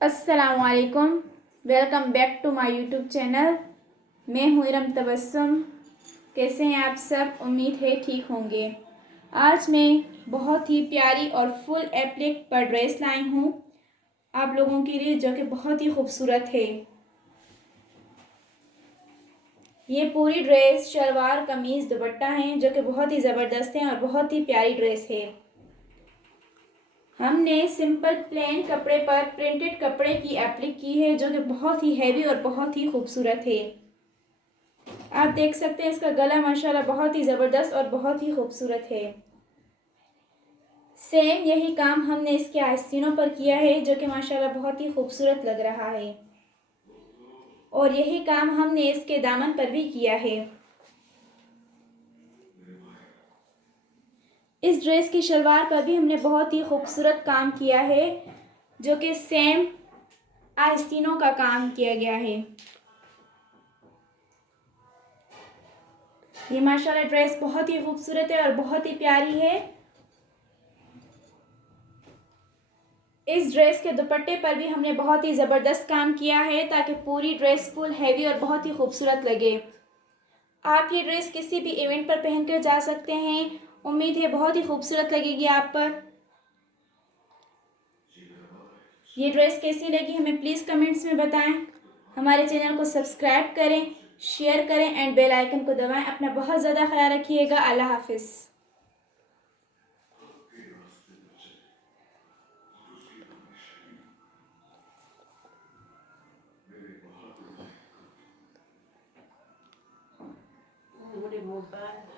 अस्सलामुअलैकुम। Welcome back to my YouTube channel. मैं हूँ इरम तबस्सुम। कैसे हैं आप सब? उम्मीद है ठीक होंगे। आज मैं बहुत ही प्यारी और फुल एप्लिक पर ड्रेस लाई हूँ आप लोगों के लिए, जो कि बहुत ही खूबसूरत है। ये पूरी ड्रेस शलवार कमीज़ दुपट्टा हैं, जो कि बहुत ही ज़बरदस्त हैं और बहुत ही प्यारी ड्रेस है। हमने सिंपल प्लेन कपड़े पर प्रिंटेड कपड़े की एप्लिक की है, जो कि बहुत ही हैवी और बहुत ही खूबसूरत है। आप देख सकते हैं इसका गला माशाल्लाह बहुत ही ज़बरदस्त और बहुत ही खूबसूरत है। सेम यही काम हमने इसके आस्तीनों पर किया है, जो कि माशाल्लाह बहुत ही खूबसूरत लग रहा है। और यही काम हमने इसके दामन पर भी किया है। इस ड्रेस की शलवार पर भी हमने बहुत ही खूबसूरत काम किया है, जो कि सेम आस्तीनों का काम किया गया है। ये माशाल्लाह ड्रेस बहुत ही खूबसूरत है और बहुत ही प्यारी है। इस ड्रेस के दुपट्टे पर भी हमने बहुत ही ज़बरदस्त काम किया है, ताकि पूरी ड्रेस फुल हैवी और बहुत ही खूबसूरत लगे। आप ये ड्रेस किसी भी इवेंट पर पहनकर जा सकते हैं। उम्मीद है बहुत ही खूबसूरत लगेगी आप पर। ये ड्रेस कैसी लगी हमें प्लीज़ कमेंट्स में बताएं। हमारे चैनल को सब्सक्राइब करें, शेयर करें एंड बेल आइकन को दबाएं। अपना बहुत ज़्यादा ख्याल रखिएगा। अल्लाह हाफिज़। मोबाइल